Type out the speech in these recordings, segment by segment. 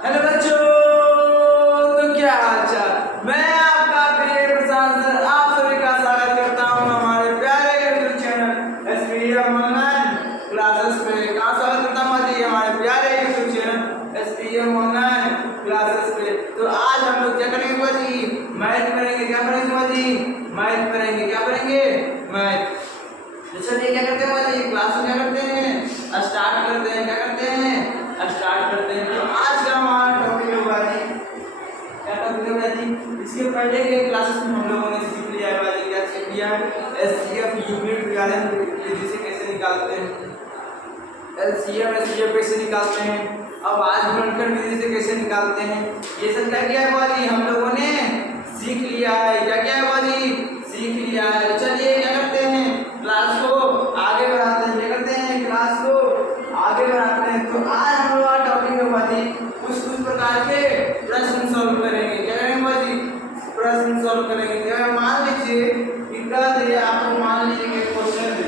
Hello बच्चों, तो क्या हाल चाल। मैं आपका प्रिय प्रशांत सर आप सभी का स्वागत करता हूं हमारे प्यारे YouTube channel SPM online classes पे। कहाँ स्वागत करता हूं जी? हमारे प्यारे YouTube channel SPM online classes पे। तो आज हम लोग क्या करेंगे जी? मैथ करेंगे। क्या करेंगे जी? मैथ करेंगे। क्या करेंगे? मैथ। तो चलिए क्या करते हैं जी? क्लास में क्या करते हैं? स्टार्ट करते हैं। क्या करते हैं? स्टार्ट करते हैं। तो आज का हमारा टॉपिक होगा जी, क्या टॉपिक होगा जी? इसके पहले के क्लासेस में हम लोगों ने सीख लिया है जी, क्या सीख लिया? एचसीएफ यूनिट विभाजन विधि से कैसे निकालते हैं, एलसीएम एचसीएफ कैसे निकालते हैं, अब आज गुणनखंड विधि से कैसे निकालते हैं, ये सब क्या किया है जी हम लोगों ने सीख लिया है। क्या क्या है जी? सीख लिया है। चलिए क्या करते हैं, क्लास को आगे बढ़ाते हैं। क्या करते हैं? क्लास को आगे बढ़ाते हैं। तो आज हम लोग का टॉपिक होगा जी कुछ प्रकार के प्रश्न सॉल्व करेंगे। क्या करेंगे जी? प्रश्न सॉल्व करेंगे। क्या मान लीजिए कि आपको मान लीजिए एक क्वेश्चन दे,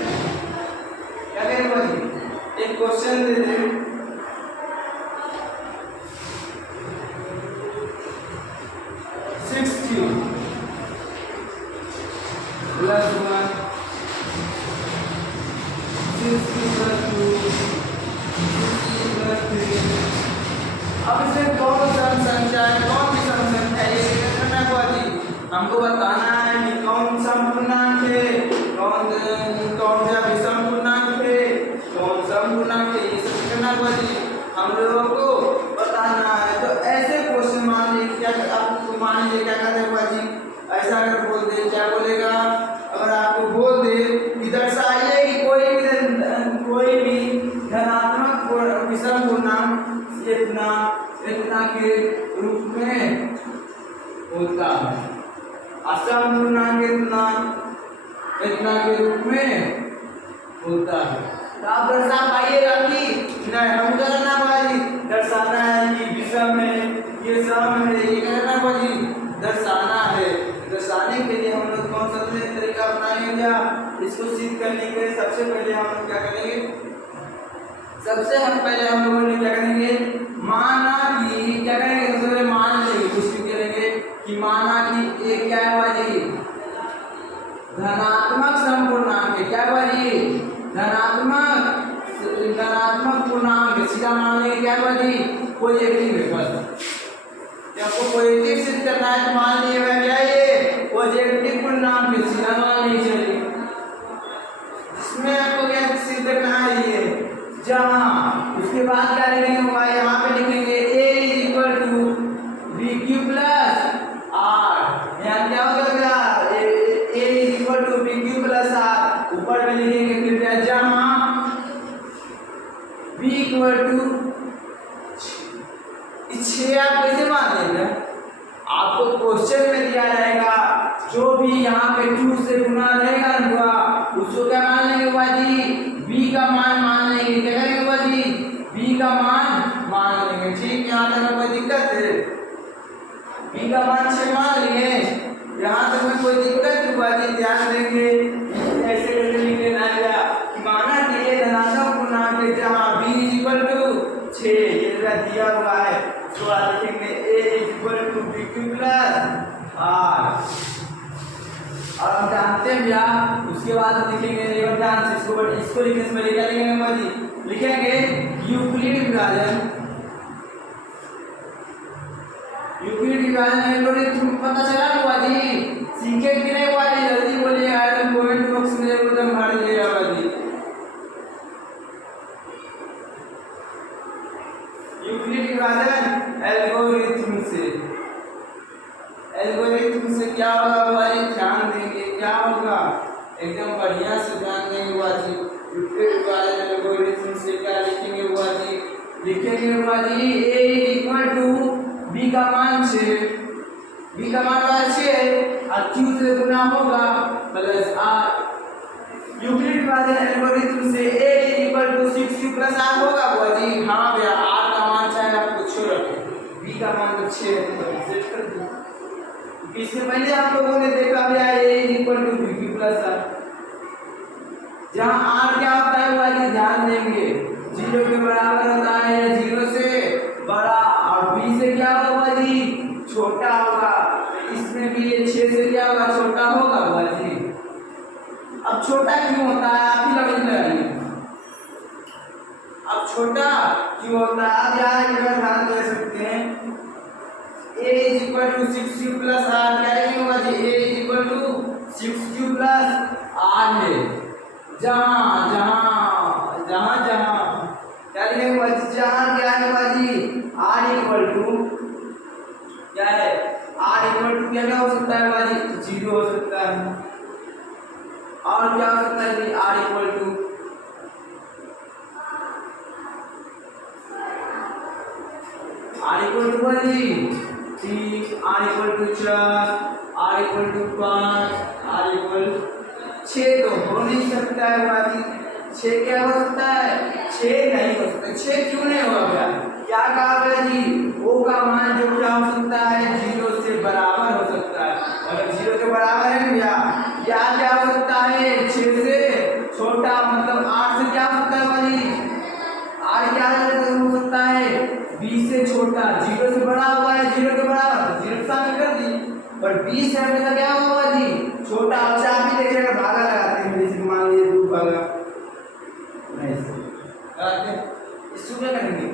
क्या करेंगे जी? एक क्वेश्चन दे दे 6 प्लस 1 6 प्लस 2 प्लस 3। अब इसमें कौन सी संख्या है, कौन सी संख्या है, ये करना है जी हमको बताना है कि कौन सा पूर्णांक है, कौन कौन सा विषम पूर्णांक है, कौन सा पूर्णांक है, ये सब करना है जी हम लोगों को बताना है। तो ऐसे क्वेश्चन मान लीजिए, क्या आपको मान लीजिए क्या कहते हैं जी, ऐसा अगर बोल दे, क्या बोलेगा? अगर आपको बोल दे कि दर्शाइए कि कोई भी धनात्मक विषम पूर्णांक इतना इतना के रूप में होता है, असम पूर्णांक इतना के रूप में होता है। तो आप दर्शा पाइएगा कि नहीं, हम करना भाई दर्शाना है कि विषम है, ये सम है, ये करना भाई दर्शाना है। दर्शाने के लिए हम लोग कौन सा तरीका अपनाएंगे? क्या इसको सिद्ध करने के लिए सबसे पहले हम लोग क्या करेंगे? सबसे हम पहले हम लोगों ने क्या करेंगे? माना कि क्या करेंगे? सबसे पहले मान लेंगे, कुछ भी करेंगे कि माना कि ये क्या है जी? धनात्मक संपूर्णांक है। क्या हुआ जी? धनात्मक पूर्णांक। सीधा मान लेंगे क्या हुआ जी? पॉजिटिव है बस। आपको पॉजिटिव सिद्ध करना है तो मान लीजिएगा क्या ये पॉजिटिव पूर्णांक है, सीधा मान लीजिए। इसमें आपको क्या सिद्ध करना है? ये जहाँ उसके बाद क्या लिखेंगे होगा? यहाँ पे लिखेंगे a equal to B Q plus R. यहाँ क्या होगा? a equal to B Q plus R. ऊपर में लिखेंगे फिर क्या? जहाँ b इक्वल टू 6। आप कैसे मान लेंगे? आपको क्वेश्चन में दिया रहेगा जो भी यहाँ पे 2 से गुना रहेगा हुआ उसको क्या मान लेंगे हुआ जी? b का मान लेंगे। क्या करेंगे हुआ जी? b का मान लेंगे। ठीक, यहाँ तक कोई दिक्कत है? b का मान 6 मान लिए, यहाँ तक में कोई दिक्कत हुआ जी? ध्यान देंगे ऐसे करके लिख लेना है कि माना कि ये धनात्मक पूर्णांक है जहाँ b इक्वल टू 6 ये दिया हुआ है। तो आप लिखेंगे a equal to B Q plus R. और हम जानते हैं भैया उसके बाद लिखेंगे ध्यान से इसको लिखने से पहले क्या लिखेंगे जी? लिखेंगे यूक्लिड विभाजन। यूक्लिड विभाजन एल्गोरिथम पता चला हुआ जी? सीखे कि नहीं हुआ जी? जल्दी बोलिए, आइटम कमेंट बॉक्स में एकदम भर दीजिएगा जी। यूक्लिड विभाजन एल्गोरिथम से क्या होगा भाई? ध्यान देंगे क्या होगा, एकदम बढ़िया से ध्यान देंगे हुआ जी। यूक्लिड विभाजन एल्गोरिथम से क्या लिखेंगे हुआ जी? लिखेंगे हुआ जी a इक्वल टू b का मान 6, b का मान 6 और q से गुना होगा प्लस r। यूक्लिड विभाजन एल्गोरिथम से a equal to 6q plus r होगा हुआ जी? हाँ भैया, r का मान चाहे आप कुछ रखें, b का मान तो 6 है तो सेट कर दो। इससे पहले आप लोगों ने देखा भैया a equal to b plus r, जहाँ r क्या होता है भाई? ध्यान देंगे 0 के बराबर होता है या 0 से बड़ा और अब बी से क्या होगा जी, छोटा होगा, इसमें भी ये 6 से क्या होगा, छोटा होगा जी। अब छोटा क्यों होता है, आप ही लगा लगाइए। अब छोटा क्यों होता है, अब यहाँ एक बार ध्यान दे सकते हैं, a is equal to 6q plus r, क्या लिखेंगे जी, a is equal to 6q plus r है, जहाँ जहाँ जहाँ जहाँ क्या लिखेंगे जी, जहाँ क्या है जी, r इक्वल टू क्या है, r इक्वल टू क्या हो सकता है बाजी, 0 हो सकता है, और क्या हो सकता है जी, r इक्वल टू बाजी 3, r equal to 4, r equal to 5, r equal 6 तो हो नहीं सकता है बाजी, 6 क्या हो सकता है, 6 नहीं हो सकता, 6 क्यों नहीं होगा भैया, क्या कहा गया जी, o का मान जो क्या हो सकता है, 0 से बराबर हो सकता है, अगर 0 के बराबर है भैया, या क्या हो सकता है 6 से छोटा, मतलब 8 से क्या हो सकता है भाई, r क्या हो सकता है, 20 से छोटा, 0 से बड़ा हुआ है, 0 के बराबर, 0 शामिल कर दी, पर 20 है हमेशा क्या होगा जी, छोटा, और आप भी देखिएगा भागा लगाते हैं, जैसे मान लीजिए 2 भागा नहीं लगाते हैं, इसको क्या करेंगे,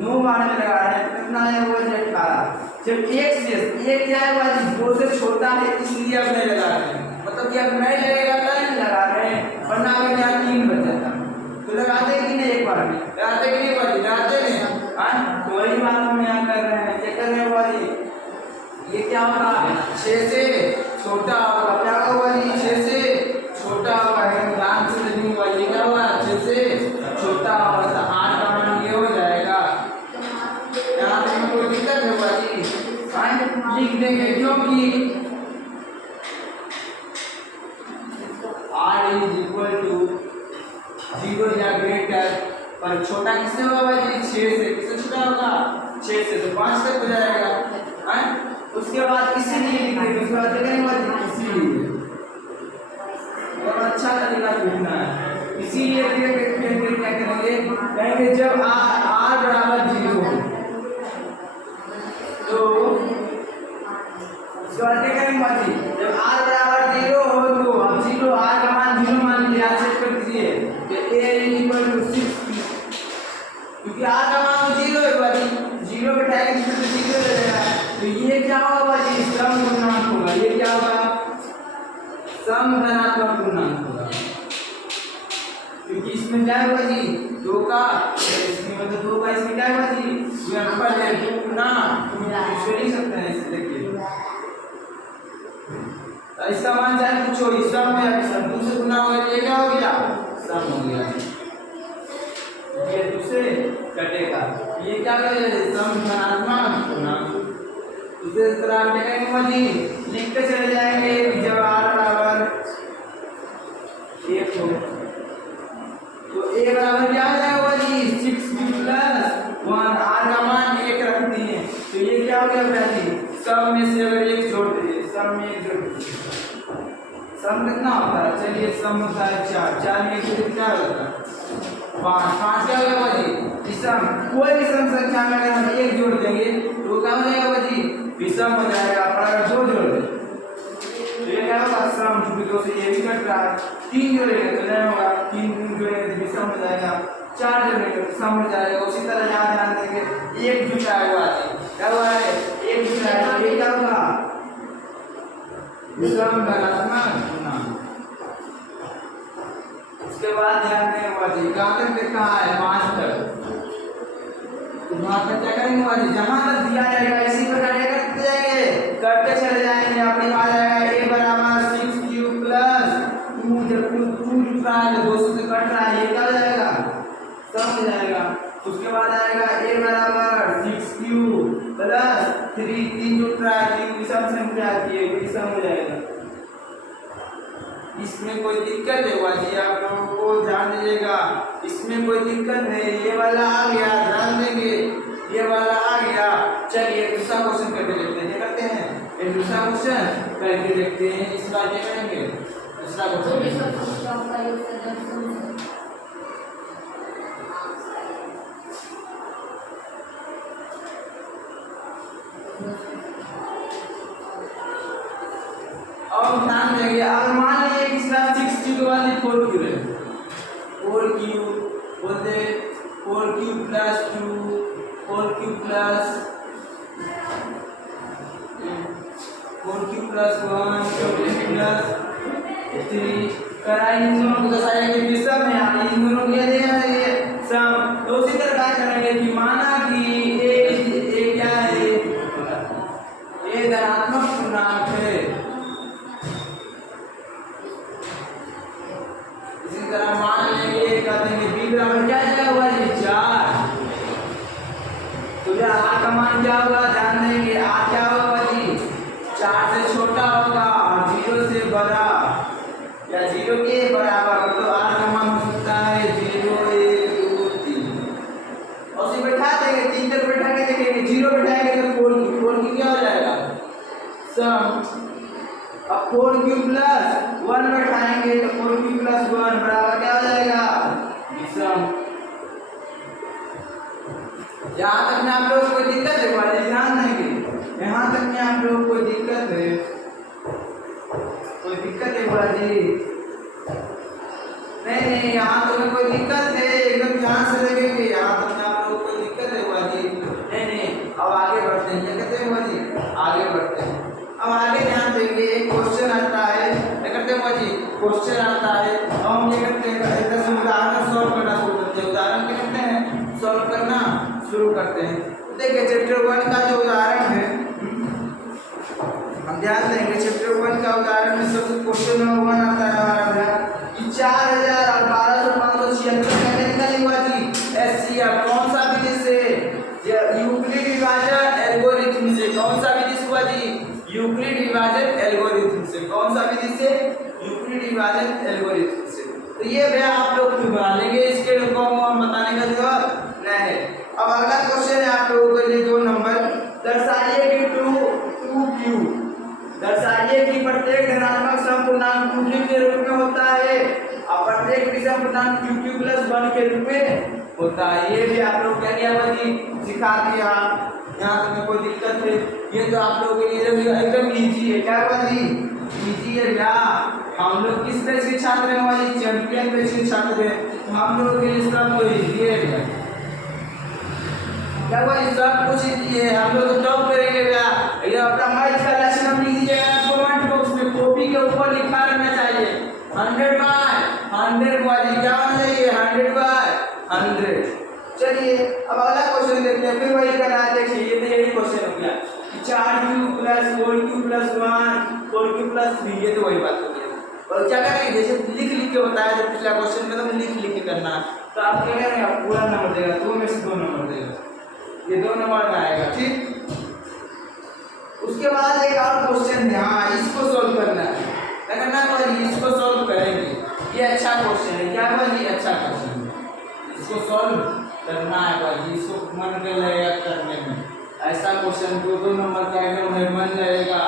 9 बार में लगा रहे हैं, कितना है वो है 18, जब 1 से 1 क्या है भाई, 2 से छोटा है, इसलिए अब नहीं लगा रहे हैं, मतलब कि अब नहीं लगेगा, नहीं लगा रहे हैं, वरना अगर यहाँ 3 बच जाता तो लगाते कि नहीं, एक बार में लगाते कि नहीं भाई, लगाते नहीं, हाँ तो वही बात हम यहाँ कर रहे हैं, क्या कर रहे हैं भाई, ये क्या होगा, 6 से छोटा होगा, क्या होगा जी, 6 से छोटा होगा, ध्यान से देखिएगा, ये क्या होगा, 6 से छोटा होगा, तो 8 का मान ये हो जाएगा, यहाँ पे कोई दिक्कत है भाई, हाँ लिख देंगे, क्योंकि r इज इक्वल टू 0 या ग्रेटर, पर छोटा किससे होगा भाई, 6 से, किससे छोटा होगा, 6 से, तो 5 तक हो जाएगा, हैं, उसके बाद इसीलिए लिखेंगे, उसके बाद लिखेंगे भाई इसीलिए, और अच्छा तरीका लिखना है, इसीलिए फिर क्या करेंगे, कहेंगे जब r बराबर 0 हो, तो उसके बाद क्या करेंगे भाई, जब r बराबर 0 हो, तो हम 0 r का मान 0 मान लिया, सेट कर दीजिए, a इक्वल टू 6, क्योंकि r का मान 0 है भाई, 0 पे टाइम इसमें तो 0 लगेगा, तो ये क्या होगा भाई, सम पूर्णांक होगा, ये क्या होगा, सम धनात्मक पूर्णांक होगा, क्योंकि इसमें क्या होगा जी, 2 का, इसमें मतलब 2 का, इसमें क्या होगा जी, गुणनफल है, 2 गुना, इसको लिख सकते हैं, इसे देखिए, तो इसका मान चाहे पूछो, सम हो या सम, 2 से गुना हो गया, ये क्या हो गया, सम हो गया, ये 2 से कटेगा, ये क्या करेगा, सम धनात्मक पूर्णांक, इसे इस तरह हम क्या करेंगे, लिखते चले जाएंगे, जब r बराबर 1 हो, तो a बराबर क्या हो जाएगा जी, 6q प्लस 1, r का मान 1 रख दिए, तो ये क्या हो गया भाई, सम में से अगर 1 जोड़ दीजिए, सम में 1 जोड़ दीजिए, सम कितना होता है, चलिए सम होता है 4, 4 में 1 से क्या होता है 5, 5 क्या होगा जी, विषम, कोई भी सम संख्या में अगर हम 1 जोड़ देंगे तो क्या हो जाएगा जी, विषम हो जाएगा, और अगर 2 जोड़ दें तो ये क्या होगा, सम, क्योंकि 2 से ये भी कट रहा है, 3 जोड़ेंगे तो नहीं होगा, 3 जोड़ेंगे तो विषम हो जाएगा, 4 जोड़ेंगे तो सम हो जाएगा, उसी तरह यहाँ ध्यान देंगे, 1 जुटा हुआ है, क्या हुआ है, 1 जुटा है, तो ये क्या होगा, विषम धनात्मक पूर्णांक, उसके बाद ध्यान देंगे, कहाँ तक देखा है, 5 तक, तो वहाँ तक क्या करेंगे भाई, जहाँ तक दिया जाएगा इसी प्रकार करते जाएंगे, करते चले जाएंगे, अपनी आ जाएगा a बराबर 6q प्लस 2, जब 2 लिख रहा है तो 2 से कट रहा है, ये क्या हो जाएगा, सम हो जाएगा, उसके बाद आएगा a बराबर 6q प्लस 3, 3 जुट रहा है, 3 विषम संख्या आती है, विषम हो जाएगा, इसमें कोई दिक्कत है बाजी, आप लोगों को ध्यान दीजिएगा, इसमें कोई दिक्कत नहीं, ये वाला आ गया, ध्यान देंगे, ये वाला आ गया, चलिए दूसरा क्वेश्चन करके देखते हैं, क्या करते हैं, एक दूसरा क्वेश्चन करके देखते हैं, इस बार क्या करेंगे, दूसरा क्वेश्चन, अब ध्यान देंगे, अब मान लीजिए कि इसका 60 के बाद 4 क्यू है, 4 क्यू बोलते 4 Q plus 2 4 Q plus 1 plus 3 करा इन दोनों को दर्शाया कि विषम है, इन दोनों के लिए सम। तो उसी तरह क्या करेंगे कि माना कि ए क्या है, ए धनात्मक पूर्णांक है, इसी तरह मान लेंगे कर देंगे बी बराबर क्या दिया हुआ है 4, तो क्या आर का मान क्या होगा, ध्यान देंगे आर क्या होगा जी 4 से छोटा होगा और 0 से बड़ा या 0 के बराबर, तो आर का मान हो सकता है 0 1 2 3, और उसे बैठा देंगे 3 तक बैठा के देखेंगे, 0 बैठाएंगे तो 4 की क्या हो जाएगा सम। अब 4 क्यू प्लस 1 बैठाएंगे तो 4 क्यू प्लस 1 बराबर क्या हो जाएगा विषम। यहाँ तक में आप लोगों को कोई दिक्कत है, वाले ध्यान देंगे, यहाँ तक में आप लोगों को कोई दिक्कत है, कोई दिक्कत है बुआ जी? नहीं, यहाँ तक में कोई दिक्कत है, एकदम ध्यान से देखेंगे, यहाँ तक में आप लोगों को कोई दिक्कत है बुआ जी? नहीं, अब आगे बढ़ते हैं, क्या कहते हैं बुआ जी, आगे बढ़ते हैं। अब आगे ध्यान देंगे, एक क्वेश्चन आता है, क्या करते हैं बुआ जी, क्वेश्चन आता है, और हम ये करते हैं ऐसा उदाहरण सॉल्व करना शुरू करते हैं, उदाहरण क्या करते हैं सॉल्व करना शुरू करते हैं। देखिए चैप्टर 1 का जो उदाहरण है, हम ध्यान देंगे चैप्टर 1 का उदाहरण में सबसे क्वेश्चन नंबर 1 आता है हमारा भैया कि 4000 और 12576 कैसे निकालेंगे जी एचसीएफ, कौन सा विधि से, यूक्लिड विभाजन एल्गोरिथम से, कौन सा विधि से हुआ जी यूक्लिड विभाजन एल्गोरिथम से, कौन सा विधि से यूक्लिड विभाजन एल्गोरिथम से। तो ये भैया आप लोग खुद बना लेंगे, इसके को बताने का जवाब नहीं है। अब अगला क्वेश्चन है आप लोगों के लिए 2 नंबर, दर्शाइए कि 2q, दर्शाइए कि प्रत्येक धनात्मक समपूर्णांक 2q के रूप में होता है और प्रत्येक विषम पूर्णांक q प्लस 1 के रूप में होता है। ये भी आप लोग क्या किया बनी सिखा दिया, यहाँ तक कोई दिक्कत है, ये तो आप लोगों के लिए एकदम इजी है, क्या बनी इजी है भैया। हम लोग किस बैच के छात्र हैं वाली चैंपियन बैच के छात्र हैं, तो हम लोगों के लिए सब कोई इजी है भैया, क्या हुआ सब कुछ इजी है, हम लोग तो टॉप करेंगे भैया। ये अपना मैथ का लेसन हम लिख दीजिएगा कमेंट बॉक्स में, कॉपी के ऊपर लिखा रहना चाहिए 100 बाय 100 वाली क्या होना चाहिए 100 बाय 100। चलिए अब अगला क्वेश्चन देखते हैं, फिर वही करना है, देखिए ये तो यही क्वेश्चन हो गया 4q plus 4q plus 1 4q plus 3, ये तो वही बात हो गई। और क्या करेंगे जैसे लिख के बताया जब पिछला क्वेश्चन में, तो लिख के करना, तो आप क्या करेंगे पूरा नंबर देगा, 2 में से 2 नंबर देगा, ये 2 नंबर में आएगा, ठीक। उसके बाद एक और क्वेश्चन है, हाँ इसको सोल्व करना है, क्या करना है इसको सोल्व करेंगे, ये अच्छा क्वेश्चन है, क्या भाई अच्छा क्वेश्चन है, इसको सोल्व करना है भाई, इसको मन कर लगेगा करने में, ऐसा क्वेश्चन 2 नंबर का एकदम है, मन लगेगा।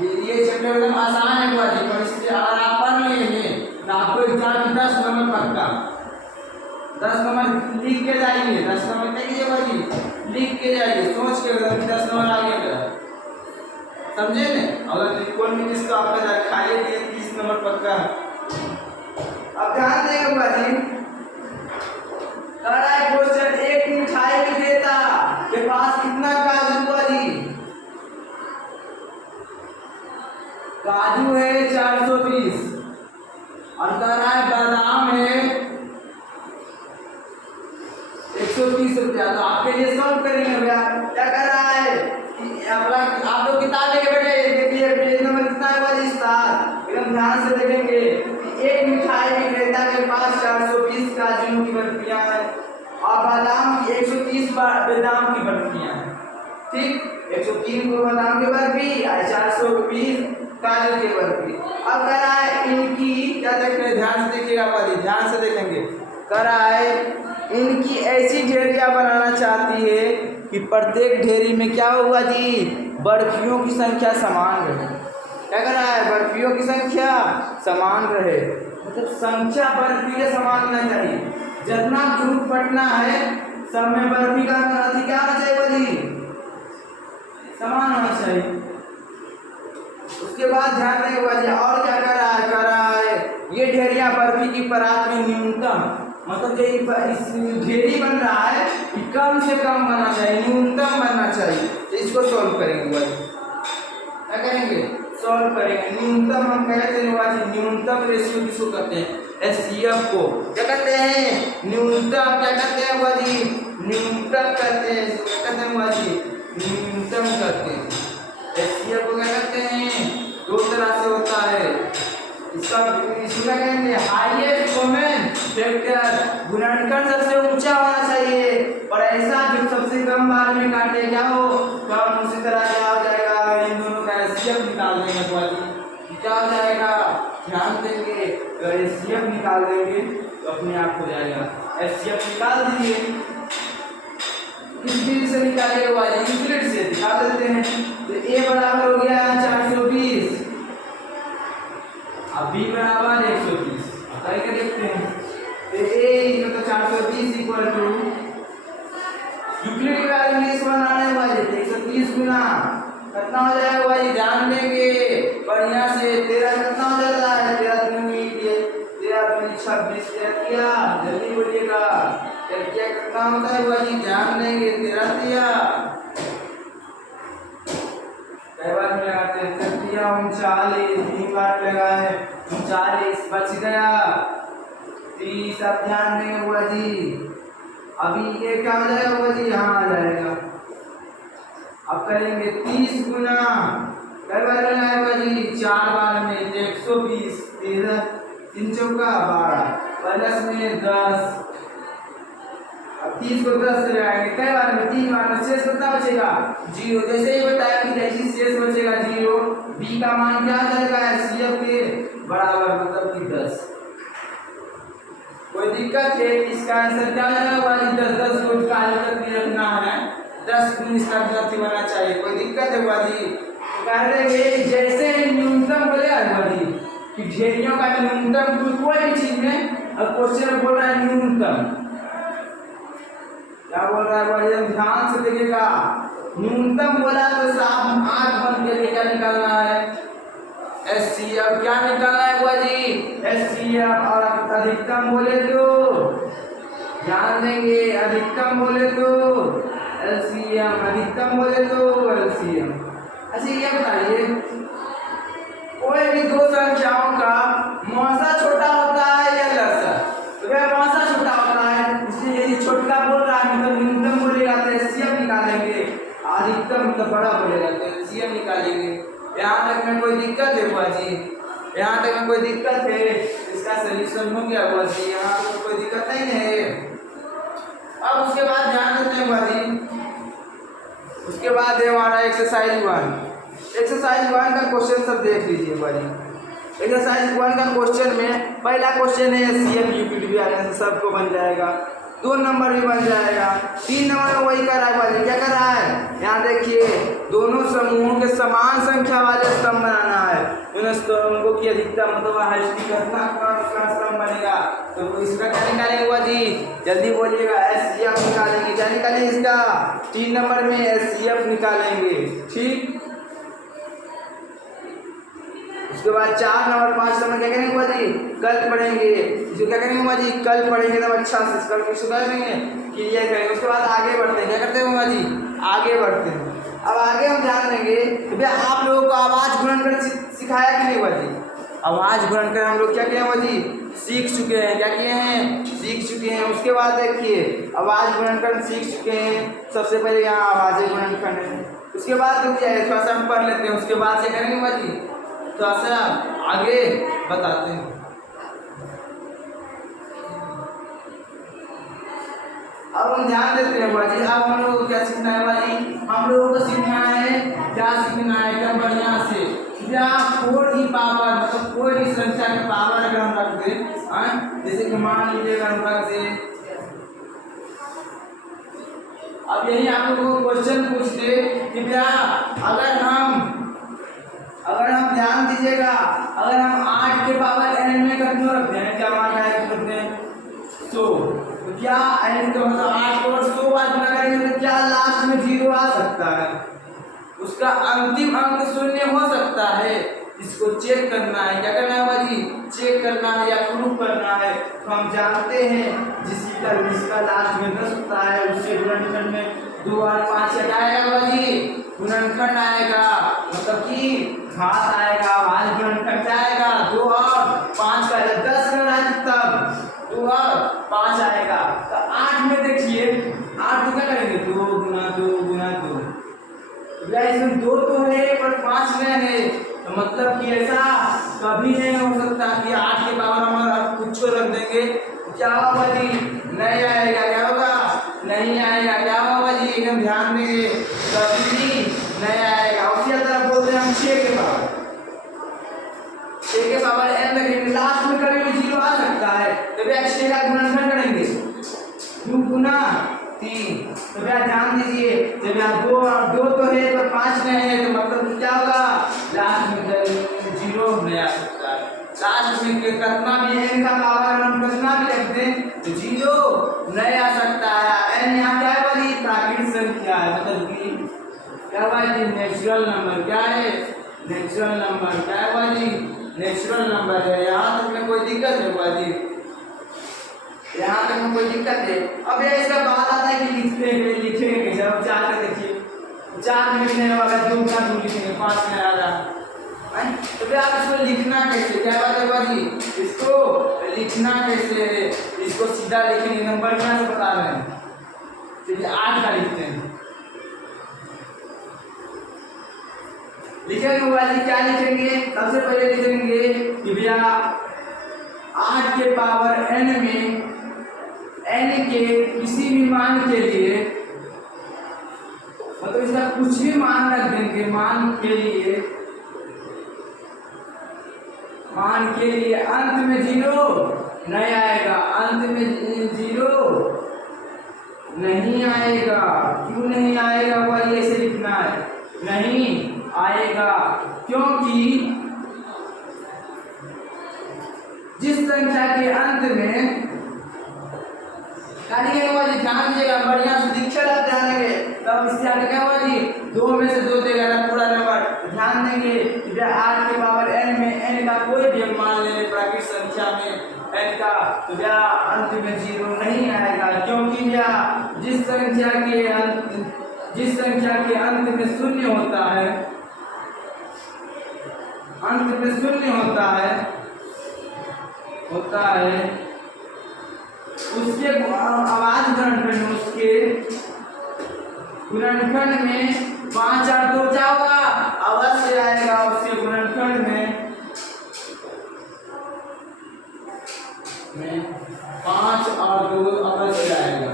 ये चैप्टर एकदम आसान है भाई, पर इससे अगर आप पढ़ लेंगे तो आपको एग्जाम में 10 नंबर पक्का, 10 नंबर लिख के जाइए, 10 नंबर क्या कीजिए भाई लिख के जाइए, सोच के 10 नंबर आगे का, समझे ने। अगर त्रिकोण में जिसको आपका खाली दिए 30 नंबर पक्का। अब ध्यान देंगे भाई, कर रहा है क्वेश्चन, एक मिठाई विक्रेता के पास कितना काजू हुआ जी, काजू है 420 और कर रहा है बादाम है 130 रुपया, तो आपके लिए सॉल्व करेंगे भैया, क्या कर रहा है आप लोग किताब लेके बैठे, देखिए पेज नंबर कितना है भाई 7, एकदम ध्यान से देखेंगे कि एक मिठाई विक्रेता के पास 420 काजू की बर्फियां हैं और बादाम की 130 बादाम की बर्फियां हैं, ठीक, 103 को बादाम की बर्फी और 420 काजू की बर्फी। अब कह रहा है इनकी क्या देख रहे, ध्यान से देखिएगा भाई, ध्यान से देखेंगे, कह रहा है इनकी ऐसी ढेरियां बनाना चाहती है कि प्रत्येक ढेरी में क्या होगा जी बर्फियों की संख्या समान रहे, क्या कर रहा है बर्फियों की संख्या समान रहे, मतलब संख्या बर्फी के समान होना चाहिए, जितना ग्रुप बढ़ना है सब में बर्फी का अधिक क्या होना चाहिए जी समान होना चाहिए। उसके बाद ध्यान देंगे बच्चे और क्या कर रहा है ये ढेरिया बर्फी की परात में न्यूनतम मतलब इस ढेरी बन रहा है कि कम से कम बनना चाहिए, न्यूनतम बनना चाहिए। तो इसको सॉल्व करेंगे भाई, क्या करेंगे सॉल्व करेंगे। न्यूनतम हम कहते हैं भाई, न्यूनतम रेशियो किसको कहते हैं एचसीएफ को क्या कहते हैं न्यूनतम, क्या कहते हैं भाई न्यूनतम कहते हैं, क्या कहते हैं भाई न्यूनतम कहते हैं। एचसीएफ को क्या कहते हैं दो तरह से होता है, इसका इसमें कहेंगे हाईएस्ट कॉमन फैक्टर, गुणनखंड सबसे ऊंचा होना चाहिए और ऐसा जो सबसे कम बार में काटे क्या हो कम, उसी तरह क्या हो जाएगा इन दोनों का एचसीएफ निकाल देंगे भाई, क्या हो जाएगा ध्यान देंगे एचसीएफ निकाल देंगे तो अपने आप हो जाएगा। एचसीएफ निकाल दीजिए, किस चीज से निकालेगा भाई यूक्लिड से निकाल देते हैं। तो ए बराबर हो गया 420, अब बी बराबर 120, करके देखते हैं। तो ए मतलब 420 इक्वल टू यूक्लिड का इंग्लिश बनाने वाले 130 गुना कितना हो जाएगा भाई ध्यान देंगे बढ़िया से। 13 कितना हो जाता है 13 3 26 किया जल्दी बोलिएगा क्या कितना होता है भाई ध्यान देंगे 13 दिया कई बार में लगाते हैं 39 तीन बार लगाए 39 बच गया 30। अब ध्यान देंगे बुआ जी अभी ये क्या हो जाएगा बुआ जी यहाँ आ जाएगा। अब करेंगे 30 गुना कई बार लगाए बुआ जी 4 बार में 120 13 3 चौका 12 प्लस में 10। अब 30 को 10 से लगाएंगे कई बार में 3 बार में शेष कितना बचेगा 0। जैसे ही बताया कि जैसे शेष बचेगा 0 बी का मान क्या आ जाएगा एचसीएफ के बराबर मतलब कि 10। कोई दिक्कत है इसका आंसर क्या आ जाएगा भाई 10 को इसका आंसर रखना है 10 गुण इसका आंसर बनना चाहिए। कोई दिक्कत है भाई कह रहे हैं जैसे न्यूनतम बोलेगा भाई कि ढेरियों का न्यूनतम कोई भी चीज में अब क्वेश्चन बोल रहा है न्यूनतम क्या बोल रहा है भाई ध्यान से देखिएगा। न्यूनतम बोला तो साफ आंख बंद करके क्या निकालना है एचसीएफ क्या निकालना है बुआ जी एचसीएफ। और अधिकतम बोले तो ध्यान देंगे अधिकतम बोले तो एलसीएम, अधिकतम बोले तो एलसीएम। अच्छा ये बताइए कोई भी दो संख्याओं का मौसा छोटा होता है या लसा तो वह मौसा छोटा होता है इसलिए यदि छोटा बोल रहा है मतलब न्यूनतम बोलेगा तो एचसीएफ निकालेंगे, अधिकतम मतलब बड़ा बोलेगा तो एलसीएम निकालेंगे। यहाँ तक में कोई दिक्कत है बुआ जी यहाँ तक में कोई दिक्कत है इसका सलूशन हो गया बुआ जी यहाँ तक कोई दिक्कत नहीं है। अब उसके बाद ध्यान देते हैं बुआ जी उसके बाद है हमारा एक्सरसाइज 1 का क्वेश्चन सब देख लीजिए बुआ जी। एक्सरसाइज 1 का क्वेश्चन में पहला क्वेश्चन है एचसीएफ यूक्लिड भी आने से सबको बन जाएगा 2 नंबर भी बन जाएगा 3 नंबर में वही कर रहा है भाई क्या कर रहा है यहाँ देखिए दोनों समूहों के समान संख्या वाले स्तंभ बनाना है। उन स्तंभों की अधिकतम मतलब हाइट कितना उसका स्तंभ बनेगा तो इसका क्या निकालेंगे बुआ जी जल्दी बोलिएगा एचसीएफ निकालेंगे। क्या निकालेंगे इसका 3 नंबर में एचसीएफ निकालेंगे ठीक। उसके बाद 4 नंबर 5 नंबर क्या करेंगे बुआ जी कल पढ़ेंगे जो क्या करेंगे बुआ जी कल पढ़ेंगे तब अच्छा से कल को सुधार देंगे क्लियर करेंगे। उसके बाद आगे बढ़ते हैं क्या करते हैं बुआ जी आगे बढ़ते हैं। अब आगे हम ध्यान देंगे भैया आप लोगों को आवाज गुणनखंड सिखाया कि नहीं बुआ जी आवाज गुणनखंड हम लोग क्या किए बुआ जी सीख चुके हैं क्या किए हैं सीख चुके हैं। उसके बाद देखिए आवाज गुणनखंड सीख चुके हैं सबसे पहले यहाँ आवाज गुणनखंड है। उसके बाद थोड़ा सा हम पढ़ लेते हैं उसके बाद से करेंगे बुआ जी थोड़ा सा आगे बताते हैं। अब हम ध्यान देते हैं बाजी अब हम लोगों को क्या सीखना है बाजी हम लोगों को सीखना है क्या सीखना है एकदम बढ़िया से या कोई भी पावर मतलब कोई भी संख्या के पावर अगर हम रख दें जैसे कि मान लीजिएगा हम रख दें। अब यही आप लोगों को क्वेश्चन पूछते कि भैया अगर हम ध्यान दीजिएगा अगर हम 8 के पावर n में कितना रखते हैं क्या मान रखते हैं 100 तो क्या n का मतलब 8 को 100 बार गुना करेंगे तो क्या लास्ट में 0 आ सकता है उसका अंतिम अंक शून्य हो सकता है। इसको चेक करना है, क्या करना है बाजी, चेक करना है या प्रूफ करना है। तो हम जानते हैं जिसका लास्ट में 10 होता है उससे गुणनखंड में 2 और 5 आएगा बाजी, गुणनखंड आएगा, मतलब कि घात आएगा, भाज्य गुणनखंड क्या आएगा, 2 और 5 का 10 में रहा तब 2 और 5 आएगा। तो 8 में देखिए 8 को क्या करेंगे, 2 गुना 2 गुना 2, इसमें 2 तो है पर 5 में है, तो मतलब कि ऐसा कभी नहीं हो सकता कि 8 के पावर हमारा कुछ रख देंगे, क्या होगा जी, नहीं आएगा, क्या होगा, नहीं आएगा, क्या होगा जी, एकदम ध्यान देंगे, कभी भी नहीं आएगा। उसी तरह बोलते हैं हम 6 के पावर n रखेंगे, लास्ट में कभी भी 0 आ सकता है, तो भैया 6 का गुणनखंड करेंगे 2 गुना 3, तो भैया ध्यान दीजिए, जब यहाँ 2 और 2 तो है पर 5 में है, तो मतलब क्या होगा, लास्ट में 0 नहीं आ सकता है। लास्ट में कितना भी n का पावर हम कितना भी रख दें तो 0 नहीं आ सकता है। n यहाँ क्या है भाई, प्राकृतिक संख्या है, मतलब कि क्या भाई, नेचुरल नंबर, क्या है, नेचुरल नंबर, क्या है भाई, नेचुरल नंबर है। यहाँ तक में कोई दिक्कत है भाई, यहाँ तक में कोई दिक्कत है। अब ये इसका बात आता है कि लिखेंगे कैसे, अब 4 का देखिए, 4 में भी नहीं होगा, 2 गुना 2 लिखेंगे, 5 में आ रहा है, तो फिर आप इसको लिखना कैसे, क्या बात है बाजी, इसको लिखना कैसे, इसको सीधा लिखेंगे, नंबर क्या से बता रहे हैं, चलिए 8 का लिखते हैं, लिखेंगे बाजी, क्या लिखेंगे, सबसे पहले लिखेंगे कि भैया 8 के पावर n में n के किसी भी मान के लिए, मतलब इसका कुछ भी मान रख देंगे, मान के लिए अंत में 0 नहीं आएगा, अंत में 0 नहीं आएगा, क्यों नहीं आएगा भाई, ऐसे लिखना है, नहीं आएगा क्योंकि जिस संख्या के अंत में, ध्यान दीजिएगा, बढ़िया से दीक्षा ध्यान देंगे, तब इससे आगे क्या होगा जी, 2 में से 2 देगा ना पूरा नंबर, ध्यान देंगे 8 के पावर n में n का कोई भी मान ले प्राकृतिक संख्या में n का, तो भैया अंत में 0 नहीं आएगा, क्योंकि भैया जिस संख्या के अंत में शून्य होता है, अंत में शून्य होता है उसके आवाज गुणनखंड में, उसके गुणनखंड में 5 और 2 क्या होगा, अवश्य आएगा, उसके गुणनखंड में 5 और 2 अवश्य आएगा,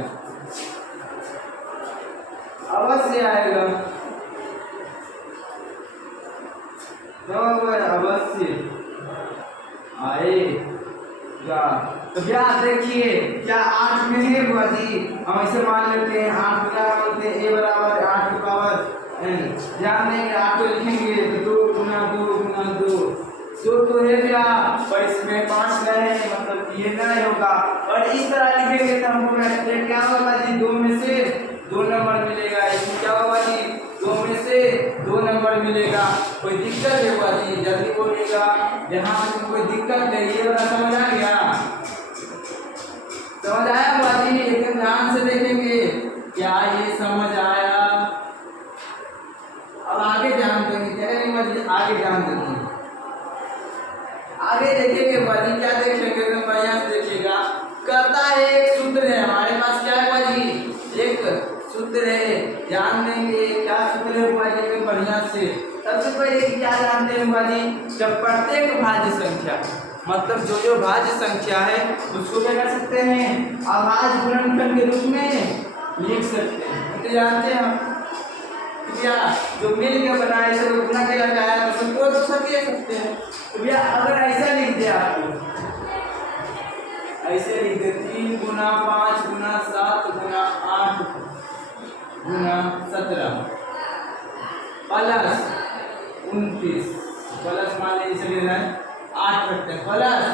अवश्य आएगा, अवश्य आएगा। तो क्या देखिए, क्या 8 में है बुआ जी, हम इसे मान लेते हैं 8 क्या मानते हैं, a बराबर 8 की पावर n, ध्यान देंगे 8 को लिखेंगे तो 2 गुना 2 गुना 2, 2 तो है क्या, पर इसमें 5 नहीं है, मतलब ये नहीं होगा, और इस तरह लिखेंगे तो हमको क्या होगा जी, 2 में से 2 नंबर मिलेगा, इसमें क्या होगा जी, 2 में से 2 नंबर मिलेगा। कोई दिक्कत है बुआ जी, जल्दी बोलिएगा, यहाँ पर कोई दिक्कत नहीं, ये वाला समझ आ गया, समझ आया बाजी, एकदम ध्यान से देखेंगे, क्या ये समझ आया, अब आगे ध्यान देंगे, क्या करेंगे बाजी, आगे ध्यान देंगे, आगे देखेंगे बाजी, क्या देखेंगे, एकदम बढ़िया से देखिएगा, करता है एक सूत्र है हमारे पास, क्या है बाजी, एक सूत्र है, ध्यान देंगे क्या सूत्र है बाजी, एकदम बढ़िया से। सबसे पहले क्या जानते हैं बाजी, जब प्रत्येक भाज्य संख्या, मतलब जो भाज्य संख्या है उसको क्या कर सकते हैं, अभाज्य गुणनखंड के रूप में लिख सकते हैं, तो जानते हैं हम क्या, जो मिल के बनाए से गुना किया गया है तो सबको तो सब लिख सकते हैं। तो भैया अगर ऐसा लिख दे, आपको ऐसे लिख दे 3 गुना 5 गुना 7 गुना 8 गुना 17 प्लस 29, प्लस मान लीजिए इसे लेना है 8 रखते हैं, प्लस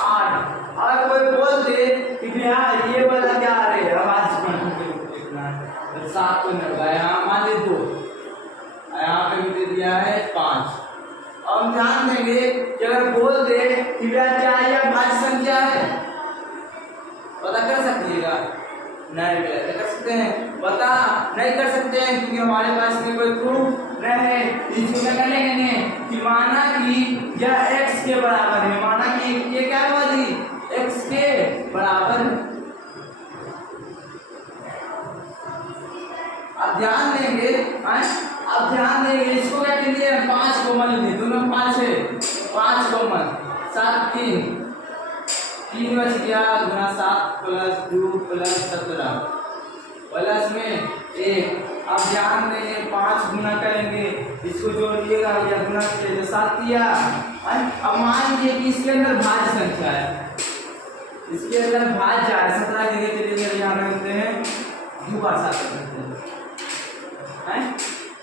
8, और कोई बोल दे कि भैया ये वाला क्या आ रहा है, आवाज लिखना है तो 7 को न लगाया, यहाँ मान लीजिए 2, यहाँ क्या है 5। अब हम ध्यान देंगे कि अगर बोल दे कि वह क्या है, यह भाज्य संख्या है, पता कर सकिएगा? नहीं कर सकते हैं, पता नहीं कर सकते हैं क्योंकि हमारे पास में कोई प्रूफ नहीं है। इसको क्या कर लेंगे कि माना कि यह x के बराबर है, माना कि ये क्या हुआ जी x के बराबर है। अब ध्यान देंगे, अब ध्यान देंगे इसको क्या के लिए 5 कॉमन लिए, दोनों 5 है, 5 कॉमन 7 3 बच गया, गुना 7 प्लस 2 प्लस 17 प्लस में 1। अब ध्यान देंगे 5 गुना करेंगे, इसको जोड़िएगा या गुना कीजिए 7 दिया। अब मान लीजिए कि इसके अंदर भाज्य संख्या है, इसके अंदर भाज्य है 17 जगह के लिए यहाँ रखते हैं 2 बार 7 करते हैं।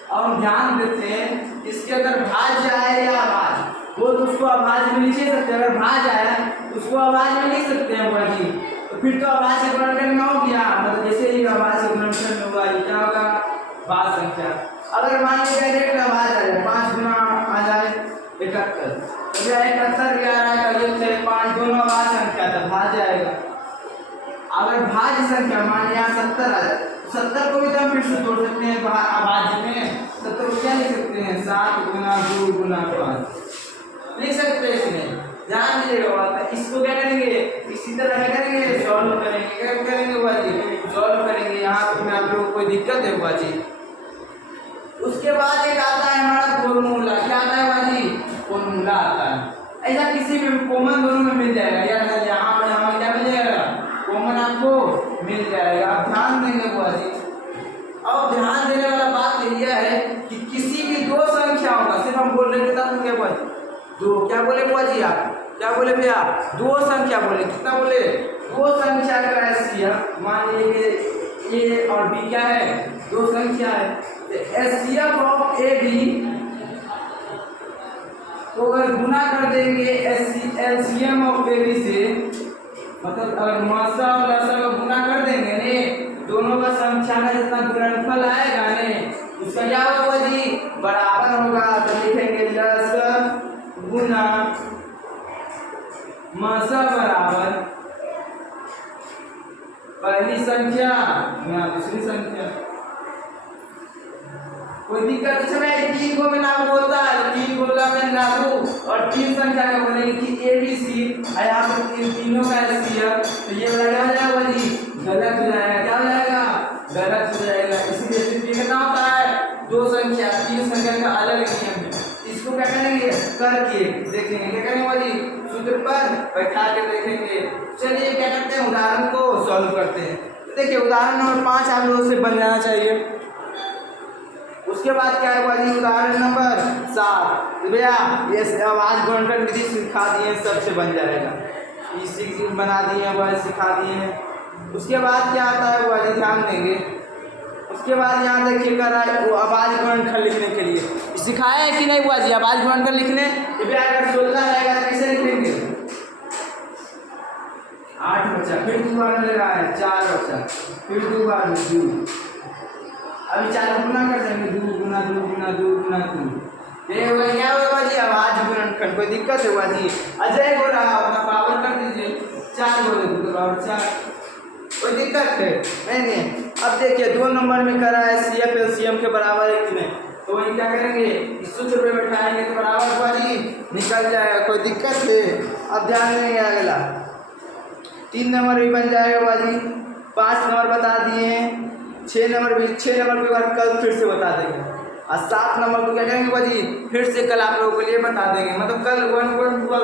अब हम ध्यान देते हैं इसके अंदर भाज्य आए या अभाज्य, वो तो उसको अभाज्य में लिख सकते हैं, अगर भाज्य आया उसको अभाज्य में लिख सकते हैं हुआ जी, तो फिर तो अभाज्य से गुणन करना हो गया, मतलब जैसे ही अभाज्य से गुणन करना हुआ ये क्या होगा भाज्य संख्या। अगर मान लीजिए डायरेक्ट अभाज्य आ जाए 5 गुना आ जाए 71, तो यह 71 भी आ रहा है 5 दोनों अभाज्य संख्या था भाज्य आएगा। अगर भाज्य संख्या मान लिया 70 आ जाए, 70 को भी तो हम फिर से जोड़ सकते हैं अभाज्य में, 70 को क्या लिख सकते हैं 7 गुना 2 गुना 5 लिख सकते हैं इसमें। ध्यान दीजिएगा, इसको क्या करेंगे इसी तरह क्या करेंगे सॉल्व करेंगे, क्या करेंगे बुआ जी सॉल्व करेंगे। यहाँ तो मैं आप लोगों को कोई दिक्कत है बुआ जी। उसके बाद एक आता है हमारा फॉर्मूला, क्या आता है बुआ जी फॉर्मूला आता है, ऐसा किसी भी कॉमन दोनों में मिल जाएगा, यार यहाँ पर हमें क्या मिल जाएगा कॉमन आपको मिल जाएगा। आप ध्यान देंगे बुआ जी। अब ध्यान देने वाला बात यह है कि किसी भी दो संख्याओं का, सिर्फ हम बोल रहे थे क्या बुआ जी दो, क्या बोले बुआ जी आप क्या बोले भैया दो संख्या बोले, कितना बोले दो संख्या का एचसीएफ, मान लीजिए ए और बी क्या है दो संख्या है, एचसीएफ ऑफ ए बी तो अगर गुना कर देंगे एलसीएम ऑफ ए बी से, मतलब अगर मासा और लसा का गुना कर देंगे ने दोनों का संख्या का जितना गुणनफल आएगा ने उसका क्या होगा जी बराबर होगा, तो लिखेंगे लस गुना मासा बराबर पहली संख्या गुना दूसरी संख्या। कोई दिक्कत अच्छा मैं 3 को मैं नाम बोलता है 3 को मैं नाम और 3 संख्या का बोलेंगे कि ए बी सी, यहाँ पर तीनों का एचसीएफ, तो ये वाला क्या हो जाएगा जी गलत हो जाएगा, क्या हो जाएगा गलत हो जाएगा। इसलिए सिर्फ कितना होता है दो संख्या 3 संख्या का अलग नियम है। इसको क्या करेंगे करके देखेंगे, क्या करेंगे जी सूत्र पर बैठा के देखेंगे। चलिए क्या करते हैं उदाहरण को सॉल्व करते हैं। तो देखिए उदाहरण नंबर 5 आप लोगों से बन जाना चाहिए। उसके बाद क्या है जी उदाहरण नंबर 7, भैया ये आवाज गुणनफल विधि सिखा दिए सबसे बन जाएगा, ये बना दिए वह सिखा दिए। उसके बाद क्या आता है वो ध्यान देंगे। उसके बाद यहाँ देखिए कर रहा है वो आवाज गुणनफल लिखने के लिए सिखाया है कि नहीं हुआ जी आवाज गुणनफल लिखने, अगर 16 रहेगा तो कैसे लिखेंगे 8 बचा, फिर 2 बार मिल रहा है 4 बचा, फिर 2 बार 2, अभी 4 गुना कर देंगे 2 गुना 2 गुना 2 गुना 2, ये होगा क्या होगा जी आवाज गुणनफल। कोई दिक्कत है जी अजय को रहा अपना पावर कर दीजिए 4 बोले 2 के पावर 4, कोई दिक्कत है नहीं। अब देखिए 2 नंबर में करा है सीएफ एलसीएम के बराबर है कि नहीं, तो वही क्या करेंगे इस सूत्र पे बैठाएंगे तो बराबर हुआ जी निकल जाएगा, कोई दिक्कत है। अब ध्यान देंगे अगला 3 नंबर भी बन जाएगा हुआ जी, 5 नंबर बता दिए, 6 नंबर भी 6 नंबर के बाद कल फिर से बता देंगे, और 7 नंबर को क्या करेंगे हुआ जी फिर से कल आप लोगों के लिए बता देंगे। मतलब कल 1.2 और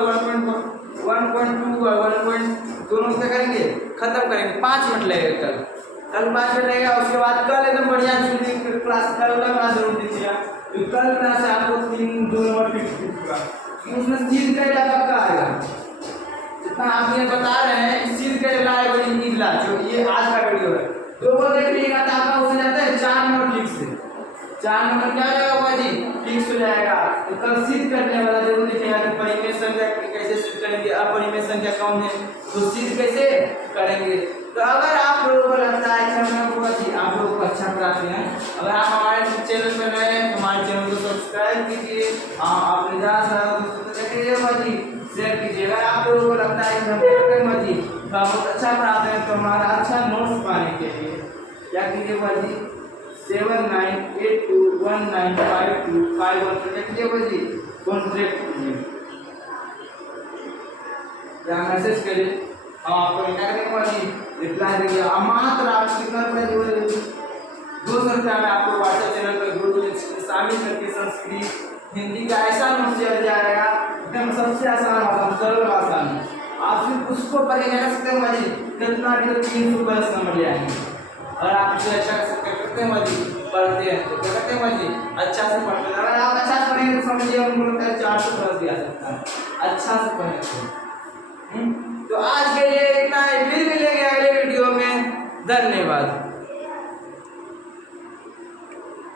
1.2 और 1. दोनों क्या करेंगे खत्म करेंगे, 5 मिनट लगेगा कल 5 मिनट लगेगा। उसके बाद कल एकदम बढ़िया क्लास कल का क्लास जरूर दीजिएगा, कल क्लास आपको 2 नंबर फिक्स होगा, उसमें सीध का इलाका का आएगा जितना आप ये बता रहे हैं सीध का इलाका है निकला जो ये आज का वीडियो है, 2 को देख लीजिएगा तो आपका हो जाता है 4 नंबर फिक्स है, 4 नंबर क्या हो जाएगा जी फिक्स हो जाएगा। तो कल सिद्ध करने वाला जरूर लिखेगा कि परिमेय संख्या कैसे सिद्ध करेंगे, अपरिमेय संख्या कौन है तो सिद्ध कैसे करेंगे। तो अगर आप लोगों को लगता है कि हम लोग आप लोगों को अच्छा पढ़ाते हैं, अगर आप हमारे चैनल पर नए हैं हमारे चैनल को सब्सक्राइब कीजिए। हाँ आपने जहाँ सारा दोस्तों को देखिए मजी शेयर कीजिए। अगर आप लोगों को लगता है कि हम करते मजी तो आप बहुत अच्छा पढ़ाते हैं तो हमारा अच्छा नोट्स पाने के लिए क्या कीजिए मजी 7982195251 पर देखिए मजी कॉन्टैक्ट कीजिए या मैसेज करिए। हम आपको क्या करेंगे मजी रिप्लाई देंगे। मात्र आप कितना रुपये जोड़े 200 रुपया में आपको व्हाट्सएप चैनल पर गुरुकुल शामिल करके संस्कृत हिंदी का ऐसा नोट दिया जाएगा एकदम सबसे आसान भाषा सरल भाषा में आप सिर्फ उसको पढ़ के कर सकते हैं मजी कितना भी तो 300 प्लस नंबर ले आएंगे। और आप इसे अच्छा कर सकते हैं मजी पढ़ते हैं तो क्या करते हैं मजी अच्छा से पढ़ते हैं। अगर आप अच्छा से पढ़ेंगे तो समझिए उनको लगता है 400 प्लस भी आ सकता है अच्छा से पढ़ेंगे। तो आज के लिए इतना ही, फिर मिलेंगे अगले वीडियो में। धन्यवाद।